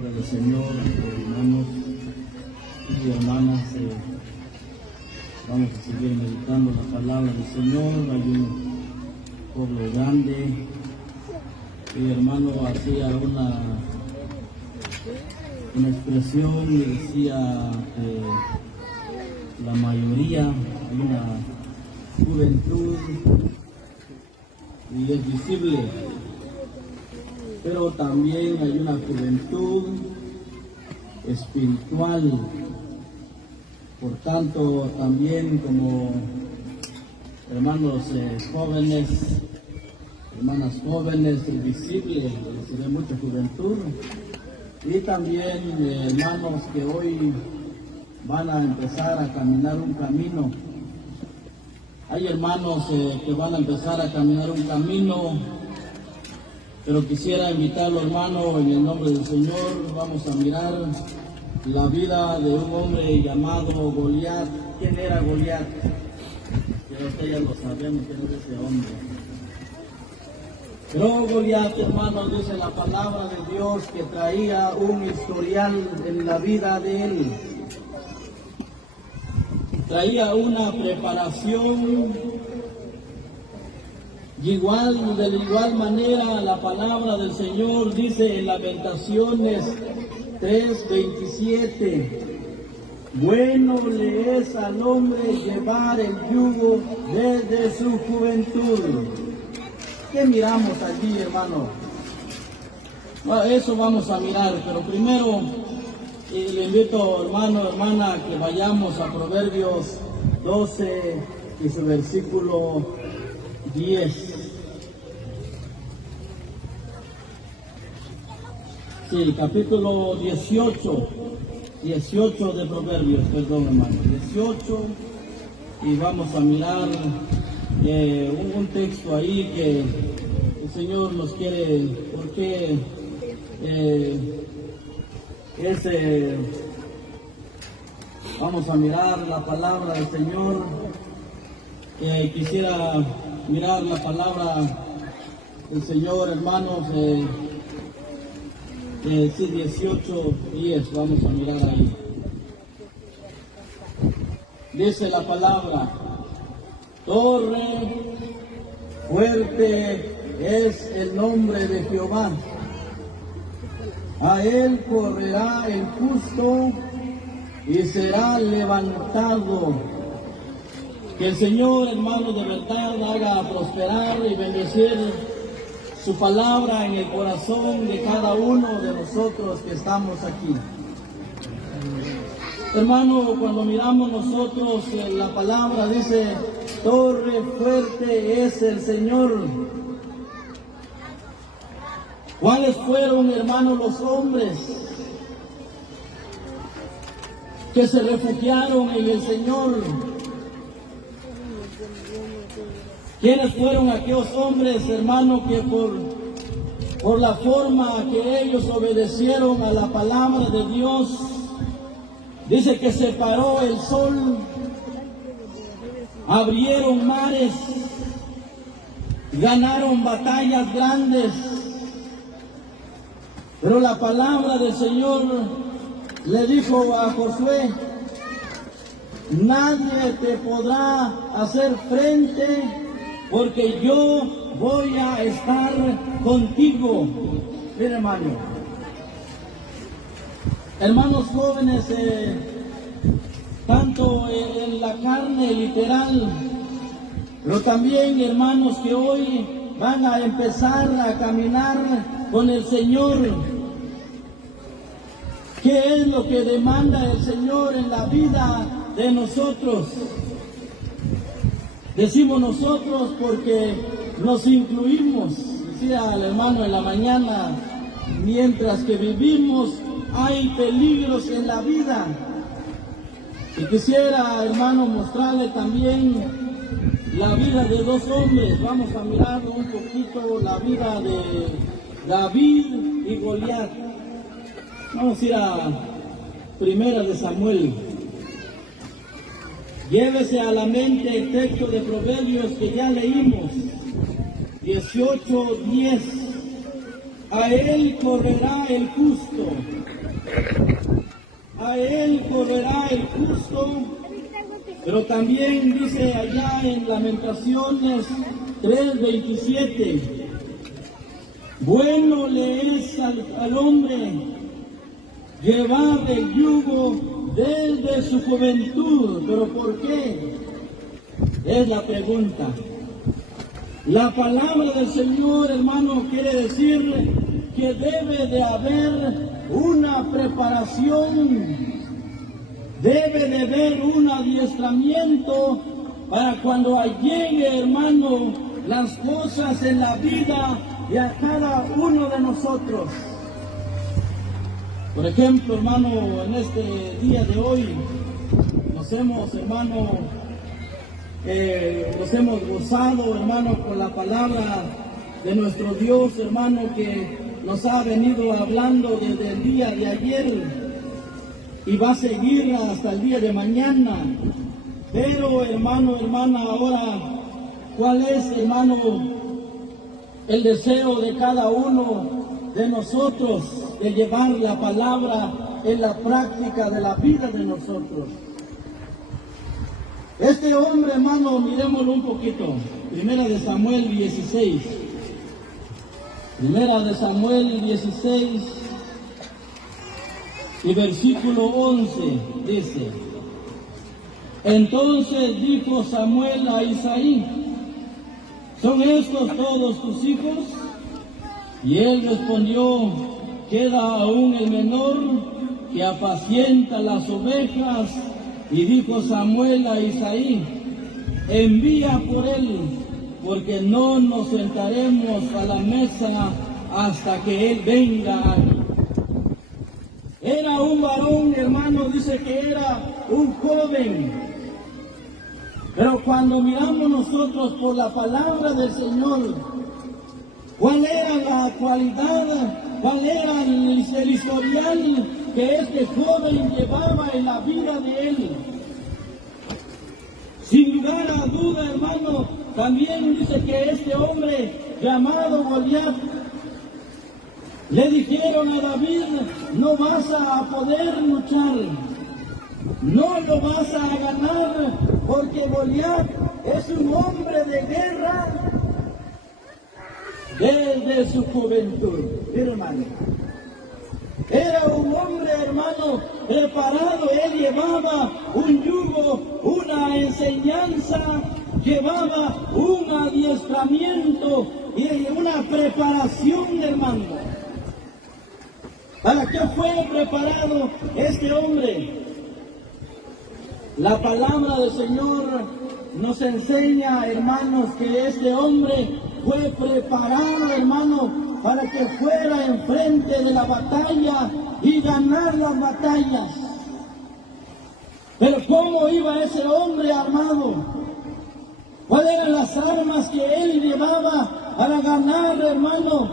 Del Señor, hermanos y hermanas, vamos a seguir meditando la palabra del Señor. Hay un pueblo grande. Mi hermano hacía una expresión y decía que la mayoría hay una juventud y es visible, pero también hay una juventud espiritual. Por tanto, también como hermanos jóvenes, hermanas jóvenes, es visible, se ve mucha juventud. Y también hermanos que hoy van a empezar a caminar un camino. Hay hermanos que van a empezar a caminar un camino. Pero quisiera invitarlo, hermano, en el nombre del Señor. Vamos a mirar la vida de un hombre llamado Goliat. ¿Quién era Goliat? Pero ustedes ya lo sabemos, quién es ese hombre. Pero Goliat, hermano, dice la palabra de Dios que traía un historial en la vida de él. Traía una preparación. Y de igual manera la palabra del Señor dice en Lamentaciones 3:27, bueno le es al hombre llevar el yugo desde su juventud. ¿Qué miramos allí, hermano? Bueno, eso vamos a mirar, pero primero le invito, hermano, hermana, que vayamos a Proverbios 12 y su versículo 10. Sí, capítulo 18 de Proverbios, perdón, hermano, 18, y vamos a mirar un texto ahí que el Señor nos quiere, porque vamos a mirar la palabra del Señor. Quisiera mirar la palabra del Señor, hermanos. Sí, 18:10, vamos a mirar ahí. Dice la palabra: torre fuerte es el nombre de Jehová, a él correrá el justo y será levantado. Que el Señor, hermano, de verdad haga prosperar y bendecir su palabra en el corazón de cada uno de nosotros que estamos aquí. Hermano, cuando miramos nosotros la palabra dice, torre fuerte es el Señor. ¿Cuáles fueron, hermanos, los hombres que se refugiaron en el Señor? ¿Quiénes fueron aquellos hombres, hermano, que por la forma que ellos obedecieron a la palabra de Dios, dice que se paró el sol, abrieron mares, ganaron batallas grandes? Pero la palabra del Señor le dijo a Josué, nadie te podrá hacer frente, porque yo voy a estar contigo. Mire, hermano. Hermanos jóvenes, tanto en la carne literal, pero también hermanos que hoy van a empezar a caminar con el Señor. ¿Qué es lo que demanda el Señor en la vida de nosotros? Decimos nosotros porque nos incluimos. Decía el hermano en la mañana, mientras que vivimos hay peligros en la vida. Y quisiera, hermano, mostrarle también la vida de dos hombres. Vamos a mirar un poquito la vida de David y Goliat. Vamos a ir a Primera de Samuel. Llévese a la mente el texto de Proverbios que ya leímos, 18:10. A él correrá el justo a él correrá el justo. Pero también dice allá en Lamentaciones 3:27, bueno le es al hombre llevar el yugo desde su juventud. ¿Pero por qué? Es la pregunta. La palabra del Señor, hermano, quiere decir que debe de haber una preparación, debe de haber un adiestramiento para cuando llegue, hermano, las cosas en la vida de a cada uno de nosotros. Por ejemplo, hermano, en este día de hoy nos hemos, hermano, nos hemos gozado, hermano, con la palabra de nuestro Dios, hermano, que nos ha venido hablando desde el día de ayer y va a seguir hasta el día de mañana. Pero, hermano, hermana, ahora, ¿cuál es, hermano, el deseo de cada uno de nosotros de llevar la palabra en la práctica de la vida de nosotros? Este hombre, hermano, miremoslo un poquito. Primera de Samuel 16. Primera de Samuel 16 y versículo 11 dice: entonces dijo Samuel a Isaí, ¿son estos todos tus hijos? Y él respondió, queda aún el menor que apacienta las ovejas. Y dijo Samuel a Isaí, envía por él, porque no nos sentaremos a la mesa hasta que él venga. Era un varón, hermano, dice que era un joven. Pero cuando miramos nosotros por la palabra del Señor, ¿cuál era la cualidad, cuál era el historial que este joven llevaba en la vida de él? Sin lugar a duda, hermano, también dice que este hombre llamado Goliat, le dijeron a David, no vas a poder luchar, no lo vas a ganar, porque Goliat es un hombre de guerra desde su juventud, hermano. Era un hombre, hermano, preparado. Él llevaba un yugo, una enseñanza, llevaba un adiestramiento y una preparación, hermano. ¿Para qué fue preparado este hombre? La palabra del Señor nos enseña, hermanos, que este hombre fue preparado, hermano, para que fuera enfrente de la batalla y ganar las batallas. Pero ¿cómo iba ese hombre armado? ¿Cuáles eran las armas que él llevaba para ganar, hermano,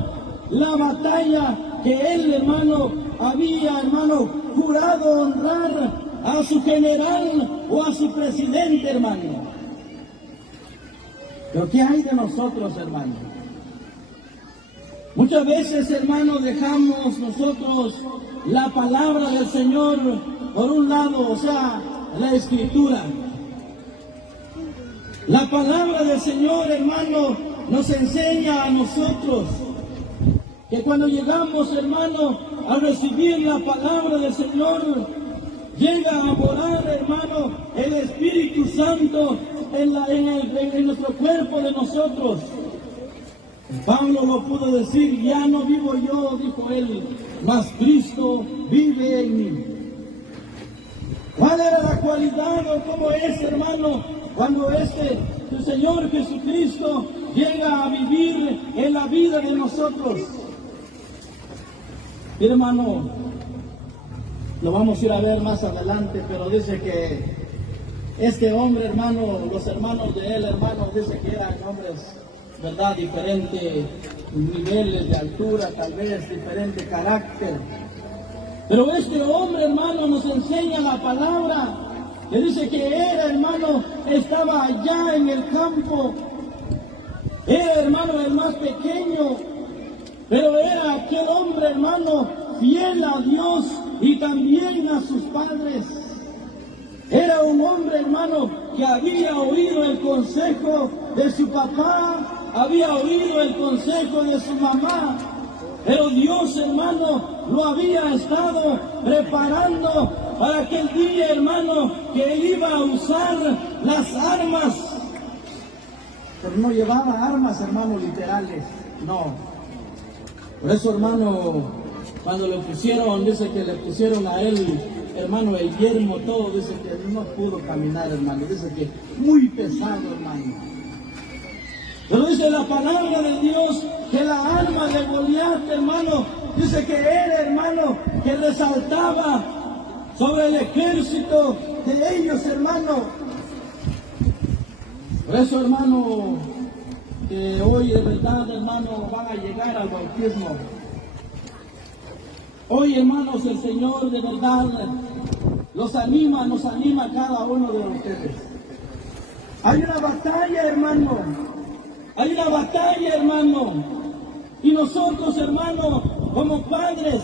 la batalla que él, hermano, había, hermano, jurado honrar a su general o a su presidente, hermano? ¿Pero qué hay de nosotros, hermano? Muchas veces, hermanos, dejamos nosotros la palabra del Señor por un lado, o sea, la Escritura. La palabra del Señor, hermano, nos enseña a nosotros que cuando llegamos, hermano, a recibir la palabra del Señor, llega a morar, hermano, el Espíritu Santo en nuestro cuerpo de nosotros. Pablo lo pudo decir, ya no vivo yo, dijo él, mas Cristo vive en mí. ¿Cuál era la cualidad o cómo es, hermano, cuando el Señor Jesucristo llega a vivir en la vida de nosotros? Y, hermano, lo vamos a ir a ver más adelante, pero dice que este hombre, hermano, los hermanos de él, hermano, dice que eran hombres, ¿verdad?, diferentes niveles de altura, tal vez diferente carácter. Pero este hombre, hermano, nos enseña la palabra, que dice que era, hermano, estaba allá en el campo, era, hermano, el más pequeño, pero era aquel hombre, hermano, fiel a Dios y y también a sus padres. Era un hombre, hermano, que había oído el consejo de su papá, había oído el consejo de su mamá, pero Dios, hermano, lo había estado preparando para aquel día, hermano, que él iba a usar las armas. Pero no llevaba armas, hermano, literales, no. Por eso, hermano, cuando le pusieron, dice que le pusieron a él, hermano, el yermo, todo, dice que no pudo caminar, hermano, dice que muy pesado, hermano. Pero dice la palabra de Dios que la arma de Goliat, hermano, dice que era, hermano, que resaltaba sobre el ejército de ellos, hermano. Por eso, hermano, que hoy de verdad, hermano, van a llegar al bautismo. Hoy, hermanos, el Señor de verdad nos anima a cada uno de ustedes. Hay una batalla, hermano. Hay una batalla, hermano. Y nosotros, hermano, como padres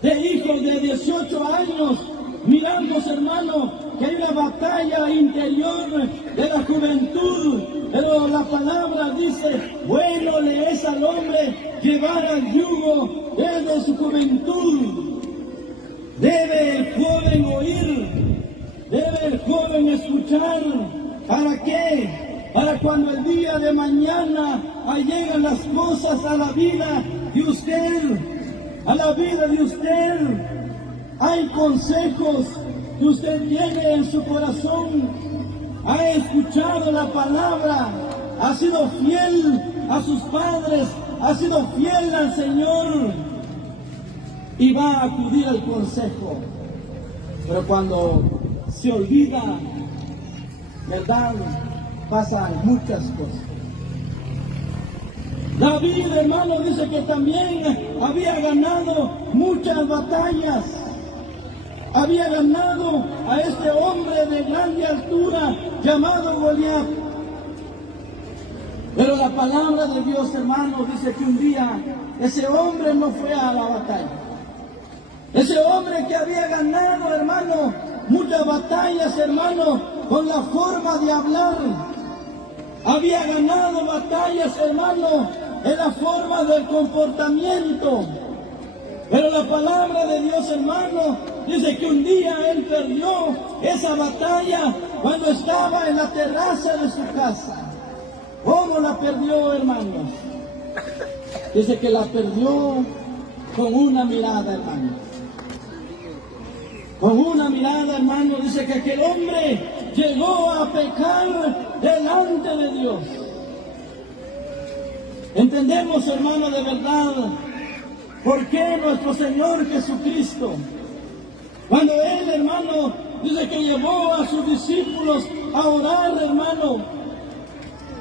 de hijos de 18 años, miramos, hermano, que hay una batalla interior de la juventud. Pero la palabra dice, bueno le es al hombre llevar al yugo desde su juventud. Debe el joven oír, debe el joven escuchar. ¿Para qué? Para cuando el día de mañana lleguen las cosas a la vida de usted, a la vida de usted. Hay consejos que usted tiene en su corazón. Ha escuchado la palabra, ha sido fiel a sus padres, ha sido fiel al Señor y va a acudir al consejo. Pero cuando se olvida, ¿verdad? Pasan muchas cosas. David, hermano, dice que también había ganado muchas batallas. Había ganado a este hombre de grande altura llamado Goliat. Pero la palabra de Dios, hermano, dice que un día ese hombre no fue a la batalla. Ese hombre que había ganado, hermano, muchas batallas, hermano, con la forma de hablar. Había ganado batallas, hermano, en la forma del comportamiento. Pero la palabra de Dios, hermano, dice que un día él perdió esa batalla cuando estaba en la terraza de su casa. ¿Cómo la perdió, hermanos? Dice que la perdió con una mirada, hermano. Con una mirada, hermano, dice que aquel hombre llegó a pecar delante de Dios. Entendemos, hermano, de verdad, por qué nuestro Señor Jesucristo, cuando Él, hermano, dice que llevó a sus discípulos a orar, hermano,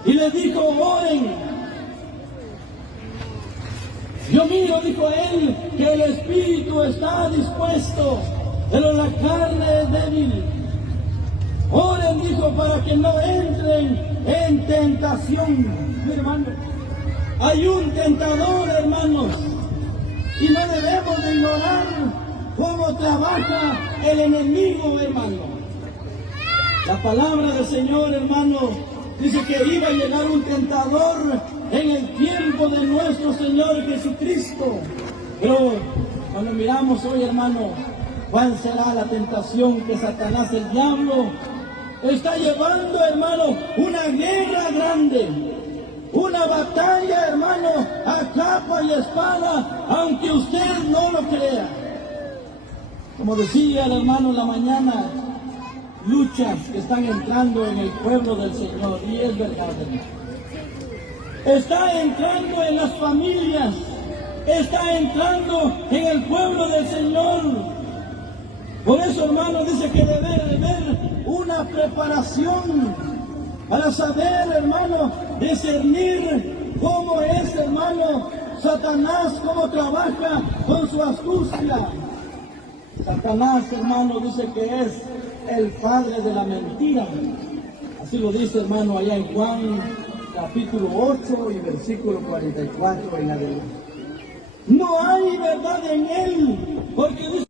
y les dijo, oren. Yo miro, dijo Él, que el espíritu está dispuesto, pero la carne es débil. Oren, dijo, para que no entren en tentación. Mi hermano, hay un tentador, hermanos, y no debemos de ignorar cómo trabaja el enemigo, hermano. La palabra del Señor, hermano, dice que iba a llegar un tentador en el tiempo de nuestro Señor Jesucristo. Pero cuando miramos hoy, hermano, ¿cuál será la tentación que Satanás, el diablo, está llevando, hermano? Una guerra grande, una batalla, hermano, a capa y espada, aunque usted no lo crea. Como decía el hermano en la mañana, luchas que están entrando en el pueblo del Señor, y es verdad, hermano. Está entrando en las familias, está entrando en el pueblo del Señor. Por eso, hermano, dice que debe haber una preparación para saber, hermano, discernir cómo es, hermano, Satanás, cómo trabaja con su astucia. Satanás, hermano, dice que es el padre de la mentira. Así lo dice, hermano, allá en Juan capítulo 8 y versículo 44 en adelante. No hay verdad en él, porque dice